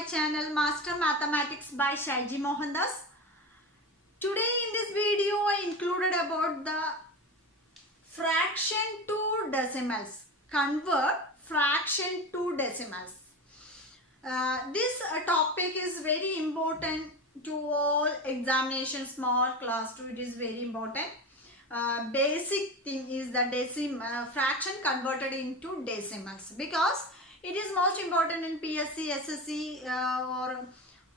my channel Master Mathematics by Shaiji Mohandas. Today in this video I included about the fraction to decimals. Convert fraction to decimals. This topic is very important to all examinations, small class 2, it is very important. Basic thing is the fraction converted into decimals, because it is most important in PSC, SSC or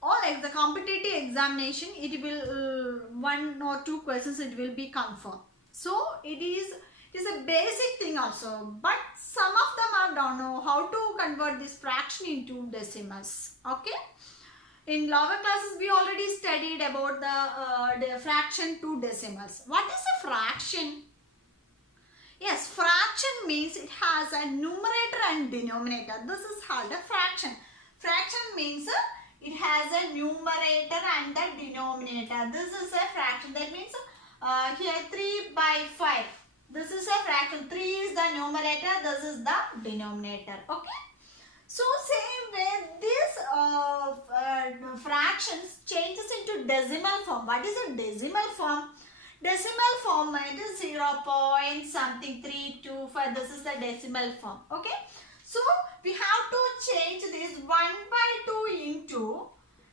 all the competitive examination. It will one or two questions it will be confirmed. So it is a basic thing also, but some of them I don't know how to convert this fraction into decimals. Okay. In lower classes, we already studied about the fraction to decimals. What is a fraction? Yes, fraction means it has a numerator and denominator. This is called a fraction. Fraction means it has a numerator and a denominator. This is a fraction. That means here 3 by 5. This is a fraction. 3 is the numerator. This is the denominator. Okay. So same way this fractions changes into decimal form. What is a decimal form? Decimal form it is 0 point something 325. This is the decimal form. Okay. So we have to change this 1 by 2 into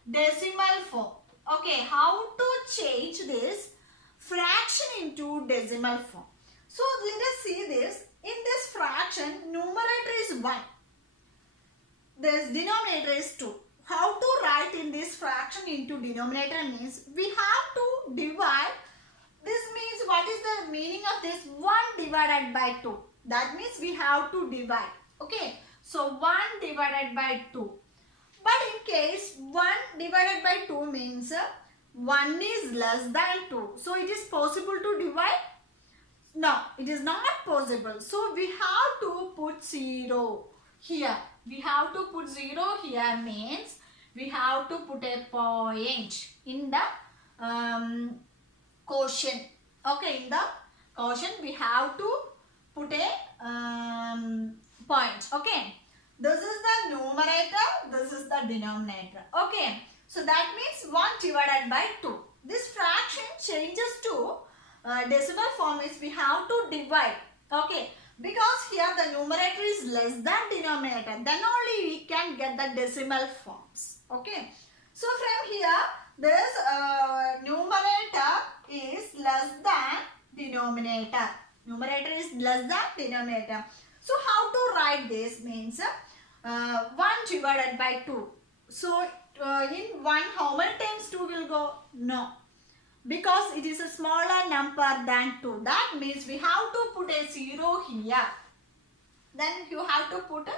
decimal form. Okay. How to change this fraction into decimal form? So let us see this. In this fraction, numerator is 1. This denominator is 2. How to write in this fraction into denominator means we have to divide. This means what is the meaning of this 1 divided by 2? That means we have to divide. Okay. So 1 divided by 2. But in case 1 divided by 2 means 1 is less than 2. So it is possible to divide? No, it is not possible. So we have to put 0 here. We have to put 0 here means we have to put a point in the quotient. Okay, in the quotient we have to put a point. Okay, this is the numerator, this is the denominator. Okay, so that means 1 divided by 2. This fraction changes to decimal form is we have to divide. Okay, because here the numerator is less than denominator, then only we can get the decimal forms. Okay, so from here this numerator is less than denominator. Numerator is less than denominator. So how to write this means 1 divided by 2. So in 1 how many times 2 will go? No. Because it is a smaller number than 2. That means we have to put a 0 here. Then you have to put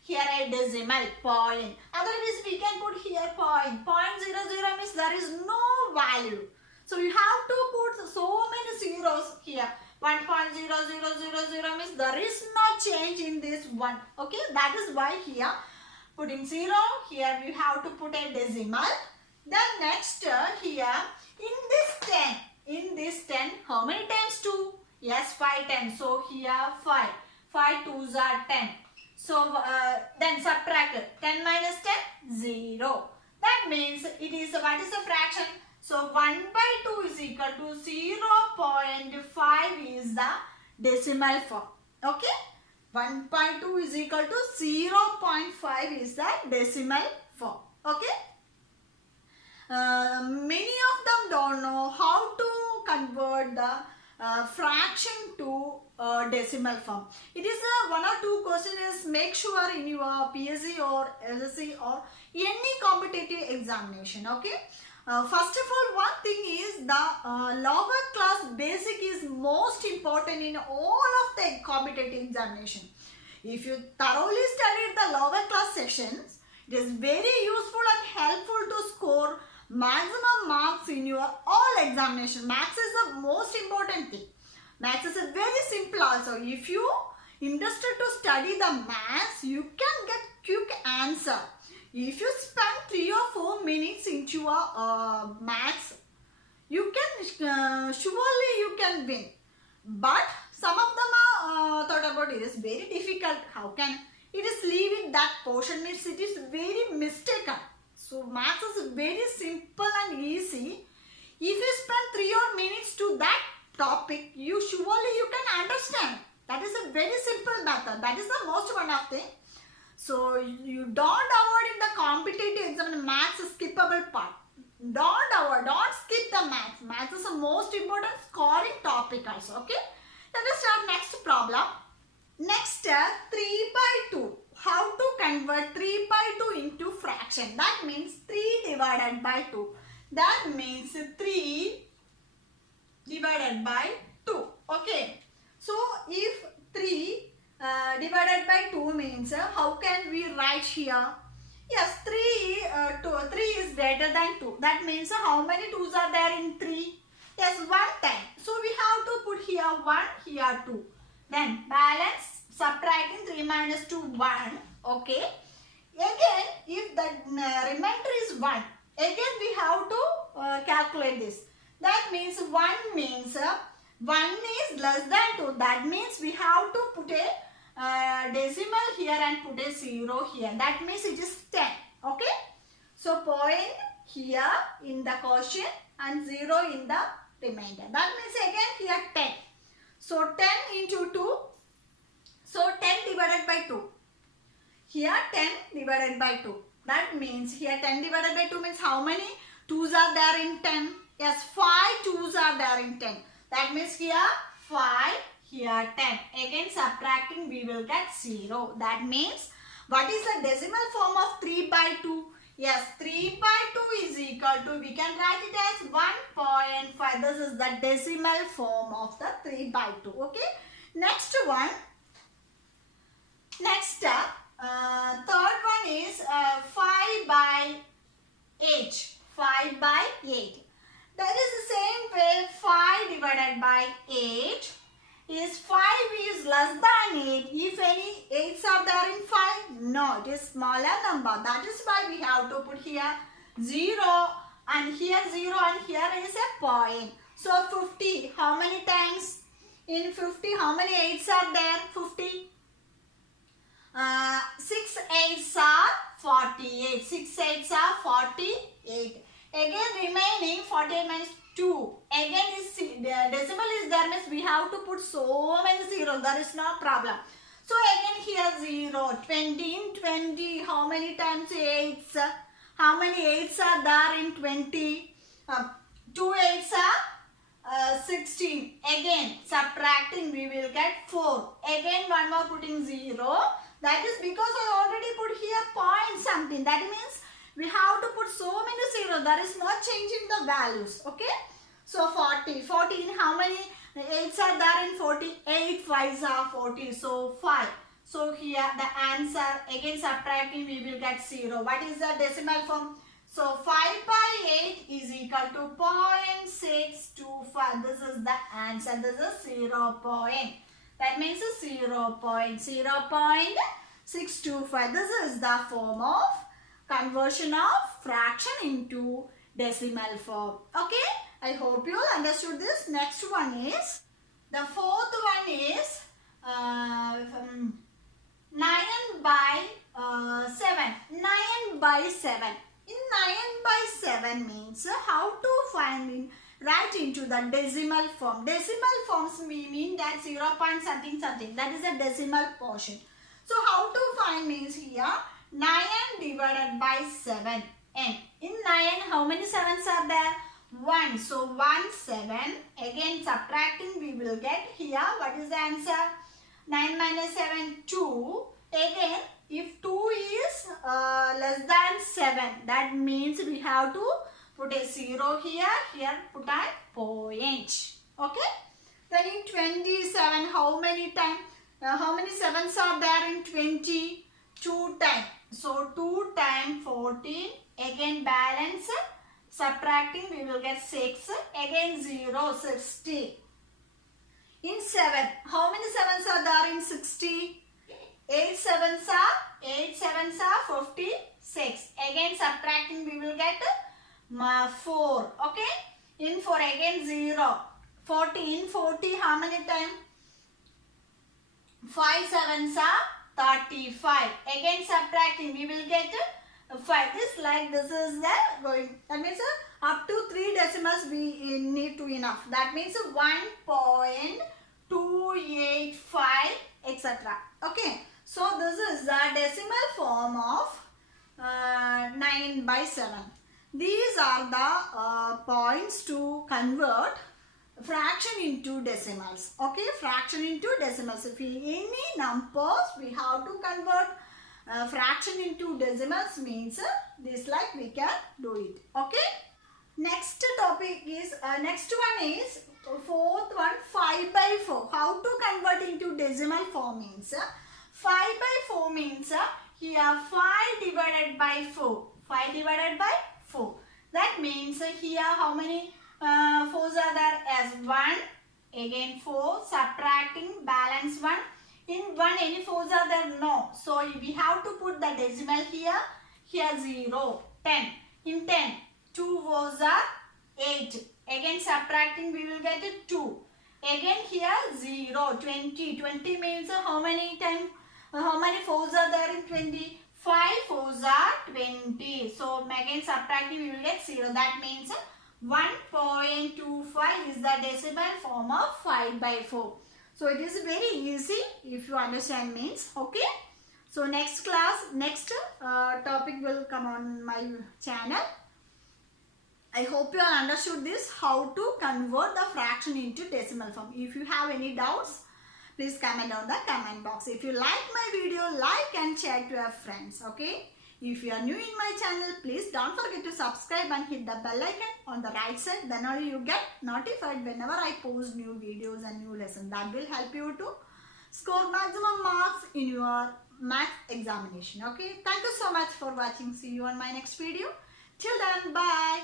here a decimal point. Otherwise we can put here point. 0.00 means there is no value. So you have to put so many zeros here. 1.0000 means there is no change in this one. Okay, that is why here putting 0. Here we have to put a decimal. Then next here in this 10 how many times 2? Yes, 5 times. So here 5. 5 2s are 10. So then subtract 10 minus 10, 0. That means it is, what is the fraction? So 1 by 2 is equal to 0.5 is the decimal form. Okay. 1.2 is equal to 0.5 is the decimal form. Okay. Many of them don't know how to convert the fraction to decimal form. It is one or two questions. Make sure in your PSC or SSC or any competitive examination. Okay. First of all, one thing is the lower class basic is most important in all of the competitive examination. If you thoroughly studied the lower class sections, it is very useful and helpful to score maximum marks in your all examination. Maths is the most important thing. Maths is a very simple also. If you interested to study the maths, you can get quick answer. If you spend 3 or 4 minutes into your maths, you can surely you can win. But some of them are thought about it is very difficult. How can it is leaving that portion, means it is very mistaken. So maths is very simple and easy. If you spend 3 or minutes to that topic, you surely you can understand. That is a very simple method. That is the most one of thing. So you don't avoid in the competitive exam maths skippable part. Don't avoid, don't skip the maths. Maths is the most important scoring topic also. Okay. Let us start next problem. Next 3 by 2. How to convert 3 by 2 into fraction? That means 3 divided by 2. That means 3 divided by 2. Okay. So if 3 divided by 2 means how can we write here? Yes, 3 is greater than 2. That means how many 2's are there in 3? Yes, 1 time. So we have to put here 1, here 2. Then balance, subtracting 3 minus 2, 1. Okay. Again, if the remainder is 1, again we have to calculate this. That means 1 means 1 is less than 2. That means we have to put a decimal here and put a 0 here. That means it is 10. Okay. So point here in the quotient and 0 in the remainder. That means again here 10. So 10 into 2. So 10 divided by 2. Here 10 divided by 2. That means here 10 divided by 2 means how many 2's are there in 10? Yes, 5 2's are there in 10. That means here 5, here 10. Again subtracting we will get 0. That means what is the decimal form of 3 by 2? Yes, 3 by 2 is equal to, we can write it as 1.5. This is the decimal form of the 3 by 2. Okay. Next one. Next third one is 5 by 8. 5 by 8. That is the same way 5 divided by 8 is 5 is less than 8. If any 8's are there in 5? No, it is smaller number. That is why we have to put here 0 and here 0 and here is a point. So 50, how many times? In 50, how many 8's are there? 50. 6 8's are 48. 6 8's are 48. Again remaining 48 minus 2. Again is the decimal is there means we have to put so many zeros. There is no problem. So again here 0. 20 in 20. How many times 8's? How many 8's are there in 20? 2 8's are 16. Again subtracting we will get 4. Again one more putting 0. That is because I already put here point something. That means we have to put so many zeros. There is no change in the values. Okay. So 40. 40 in how many 8's are there in 40? 8 5's are 40. So 5. So here the answer again subtracting we will get 0. What is the decimal form? So 5 by 8 is equal to 0.625. This is the answer. This is 0 point. That means 0.625. This is the form of conversion of fraction into decimal form. Okay. I hope you all understood this. Next one is, the fourth one is 9 by 7. 9 by 7. In 9 by 7 means how to find right into the decimal form. Decimal forms we mean that 0 point something something. That is a decimal portion. So how to find means here 9 divided by 7. N. In 9 how many 7's are there? 1. So 1 7. Again subtracting we will get here. What is the answer? 9 minus 7 2. Again if 2 is less than 7. That means we have to put a 0 here. Here put a point. Okay. Then in 27 how many times? How many 7's are there in 20? 2 times. So 2 times 14. Again balance. Subtracting we will get 6. Again 0. 60. In 7. How many 7's are there in 60? 8 7's are 56. Again subtracting we will get 4. Okay. In 4 again 0. 40. In 40 how many times? 5 7's are 35. Again subtracting, we will get 5. This is the going. That means up to 3 decimals we need to enough. That means 1.285 etc. Okay. So this is the decimal form of 9/7. These are the points to convert fraction into decimals. Okay, fraction into decimals. If any numbers we have to convert fraction into decimals means this like we can do it. Okay. Next topic is next one is fourth one, 5/4. How to convert into decimal form means 5/4 means here 5 divided by 4. 5 divided by 4. That means here how many 4s are there? As 1, again 4, subtracting balance 1. In 1 any 4s are there? No. So we have to put the decimal here. Here 0, 10. In 10, 2 4s are 8. Again subtracting we will get 2. Again here 0, 20. 20 means how many times? How many 4s are there in 20? 5 4s are 20. So again subtracting we will get 0. That means 1.25 is the decimal form of 5/4. So it is very easy if you understand means. Okay. So next class, next topic will come on my channel. I hope you all understood this, how to convert the fraction into decimal form. If you have any doubts, please comment down the comment box. If you like my video, like and share to your friends. Okay. If you are new in my channel, please don't forget to subscribe and hit the bell icon on the right side. Then only you get notified whenever I post new videos and new lessons. That will help you to score maximum marks in your math examination. Okay. Thank you so much for watching. See you on my next video. Till then, bye.